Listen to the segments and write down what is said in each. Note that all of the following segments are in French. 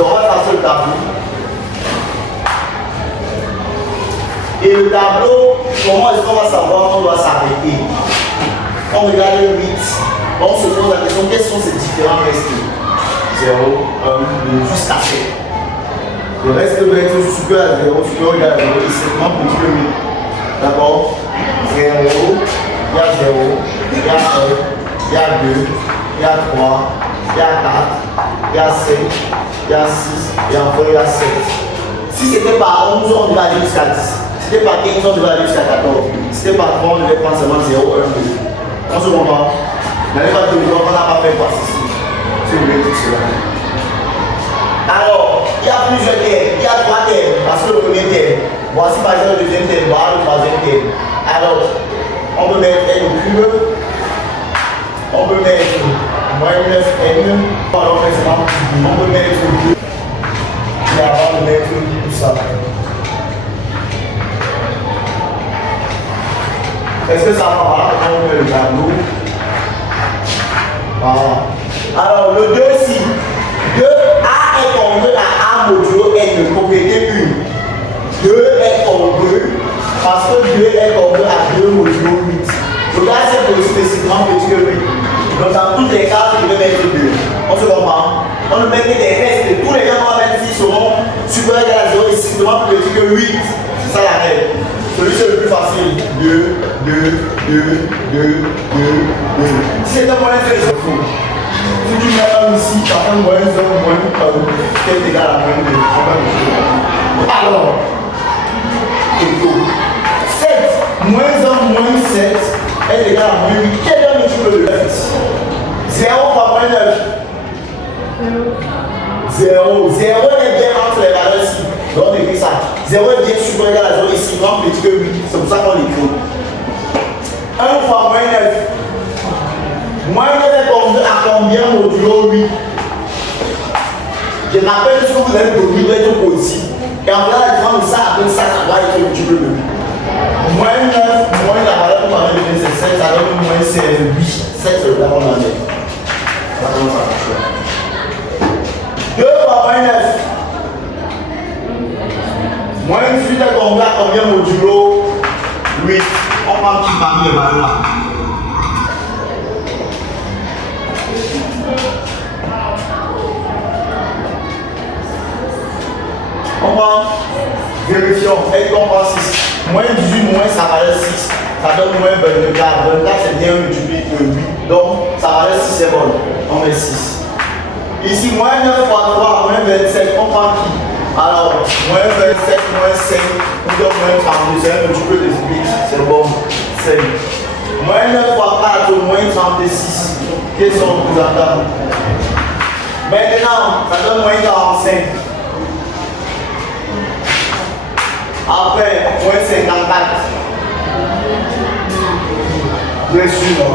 Donc on va passer le tableau. Et le tableau, comment est-ce qu'on va savoir qu'on doit s'arrêter? On regarde le 8, on se pose la question, quels sont ces différents restes? 0, 1, 2, jusqu'à 7. Le reste doit être supérieur à 0, supérieur à 0, et c'est moins petit que 8. D'accord? 0, il y a 0, il y a 1, il y a 2, il y a 3, il y a 4, il y a 5, il y a 6, et enfin il y a 7. Si c'était par 11, on devait aller jusqu'à 10. Si c'était par 15, on devait aller jusqu'à 14. Si c'était par 3, on devait prendre seulement 0, 1, 2. On se comprend? N'allez pas te dire qu'on n'a pas fait quoi ici. Si vous voulez dire cela. Alors, il y a plusieurs thèmes. Il y a 3 thèmes. Parce que le premier thème, voici par exemple le deuxième thème, voilà le troisième thème. Alors, on peut mettre N au cube. On peut mettre moins 9N. Alors, on peut mettre 2. Et avant de mettre tout ça. Est-ce que ça va? Voilà, on met le tableau. Voilà. Alors, le 2 ici. 2 A est tombé à A modulo N de propriété 1. 2 est tombé parce que 2 est tombé à 2 modulo 8. Le gars, c'est pour spécifiquement petit que 8. Donc, dans tous les cas, je vais mettre 2. On se comprend? On ne met que des restes. Tous les gens qu'on va mettre ici seront supérieurs à 0 et strictement plus petit que 8. C'est ça la règle. Celui c'est le plus facile. 2, 2, 2, 2, 2, 2. Si c'est un moyen, c'est le faux. Si tu mets un ici, tu as fait moins 1, moins 1, qui est égal à moins 2. Alors, 7, moins 1, moins 7 est égal à moins 8. Quel est le multiple de 9? 0 fois moins 9. 0. 0 est bien entre les valeurs ici. Donc on écrit ça. 0 est bien supérieur à 0 ici, moins petit que 8. C'est pour ça qu'on l'écrit. 1 fois moins 9. Moins 9 est tombé à combien modulo 8? Je rappelle ce que vous avez donné doit être positif. Et en faisant la différence de ça avec ça, ça doit être multiple de 8. Moins 9, moins la valeur qu'on va donner, c'est 7, ça donne moins 16, 8. 7, c'est le qu'on en est. Voilà comment ça marche. 2 fois moins 9. Moins 18 est tombé à combien modulo 8? On prend qui parmi les valeurs là? On prend, vérifions, est-ce qu'on prend 6? Moins 18, moins ça valait 6. Ça donne moins 24. 24 c'est bien multiplié que 8. Donc ça valait 6 c'est bon. On met 6. Ici, moins 9 fois 3, moins 27. On prend qui? Alors, moins 27, moins 5, ou donc moins 32, c'est un multiple de 8. C'est bon. 5. Moins 9 fois 4, moins 36. Quels sont les représentants? Maintenant, ça donne moins 45. Après, moins 54. Bien sûr, non.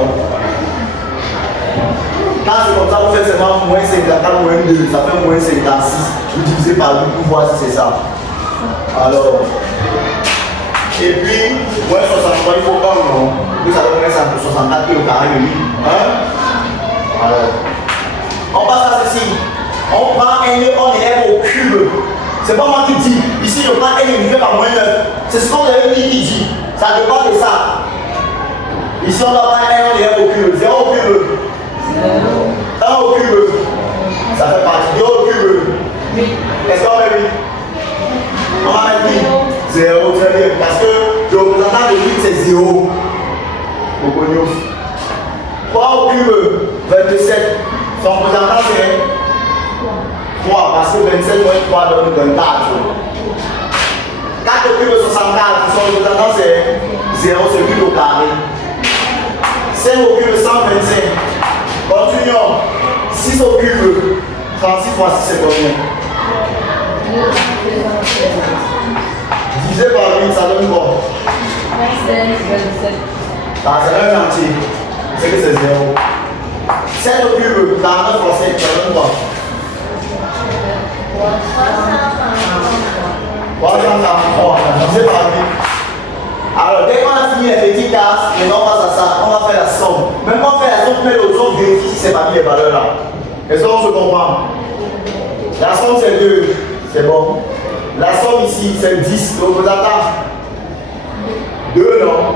Quand c'est comme ça, vous faites seulement moins 54, moins 2, ça fait moins 56. Vous divisez par 2 pour voir si c'est ça. Alors, et puis, moins 63, il faut pas, non? Vous savez moins 64 qui est au carré de 8. Hein? Alors, on passe à ceci. On prend N, on élève au cube. C'est pas moi qui dis. Ici, je prends N divisé par moins 9. C'est ce qu'on avait dit qui dit. Ça dépend de ça. Ici, on va prendre N, on élève au cube. 0 au cube. 1 au cube. Ça fait partie. 2 au cube. Est-ce qu'on met 8? On va mettre 8. 0, très bien. Parce que le représentant de 8, c'est 0. 3 au cube. 27. Son représentant, c'est 3, parce que 27 moins 3 donne 24. 4 au cube de 64, son représentant c'est 0, c'est 8 au carré. 5 au cube de 125. Continuons. 6 au cube. 36 fois 6 c'est combien? Divisé par 8, ça donne quoi? 27. Ah, c'est un entier. C'est que c'est 0. 7 au cube, 49 fois 7, ça donne quoi? 343, divisé par 8. Alors, dès qu'on a fini les petits cas, maintenant on passe à ça, on va faire la somme. Même quand on fait la somme, mais les autres vérifient si c'est parmi les valeurs là. Est-ce qu'on se comprend? La somme c'est 2, c'est bon. La somme ici c'est 10, le représentant 2, non.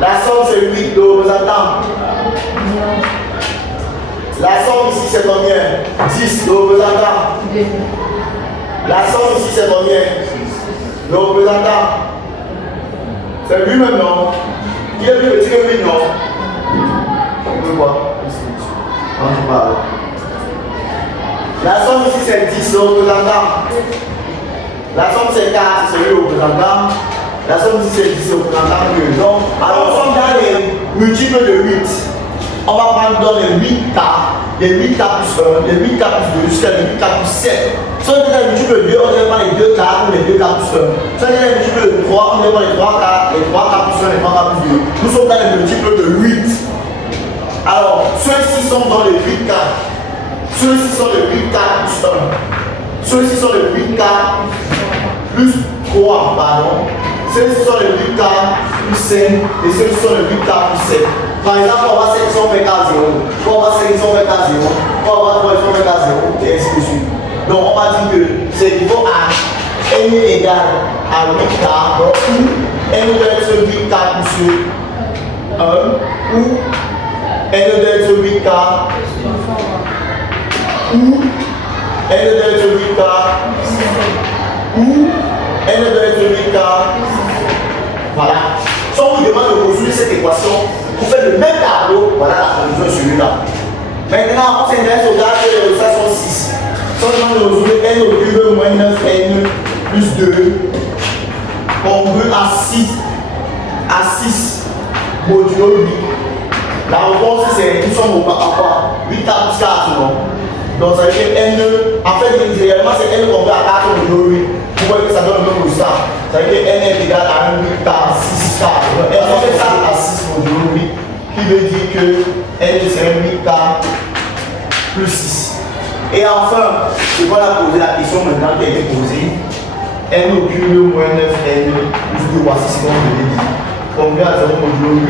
La somme c'est 8, le représentant. La somme ici c'est combien? 10, le représentant. La somme ici c'est combien? Le représentant. C'est lui maintenant. Qui est plus petit que lui, non? On peut voir. On parle. La somme ici c'est 10, le représentant. La somme c'est 4, c'est lui le représentant. La somme ici c'est 10, le représentant. Donc, alors nous sommes dans les multiples de 8. On va prendre dans les 8K, les 8K plus 1, les 8K plus 2, jusqu'à les 8K plus 7. Si on est dans les multiples de 2, on ne pas les 2K ou les 2K plus 1. Si on est dans les multiples de 3, on ne pas les 3K, les 3K plus 1, les 3K plus 2. Nous sommes dans les multiples de 8. Alors, ceux-ci sont dans les 8K. Ceux-ci sont les 8K plus 1. Ceux-ci sont les 8K plus 3, pardon. Ceux-ci sont les 8K plus 5 et ceux-ci sont les 8K plus 7. Par exemple, on va 7, on fait K0. On va 5, on fait K0. On va 3, on fait K0. Et ainsi de suite. Donc, on va dire que c'est niveau A n égale à 8K. Donc, ou n doit être 8K plus 1. Ou n doit être 8K. Ou n doit être 8K. Ou n doit être 8K. Voilà. Si on vous demande de construire cette équation, vous faites le même tableau, voilà la solution sur celui-là. Maintenant, on s'intéresse au gars de l'illustration 6. Si on demande de résoudre n au cube moins 9n plus 2, on veut à 6 modulo 8. La réponse c'est nous sommes au quoi 8 plus 4, non? Donc ça veut dire n, en fait, réellement c'est n qu'on veut à 4 modulo 8. Vous voyez que ça donne le même résultat. Ça veut dire n est égal à 1 8K 6K. Donc n fait ça à 6 modulo 8. Qui veut dire que n c'est 1 8K plus 6. Et enfin, je vais poser la question maintenant qui a été posée. N au cube moins 9n plus 2, voici ce qu'on veut dire. Combien à 0 modulo 8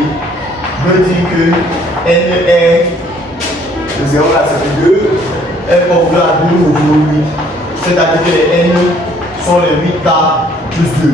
veut dire que n est de 0 là, ça fait 2. N congrès à 2 modulo 8. C'est-à-dire que les n sont les 8K plus 2.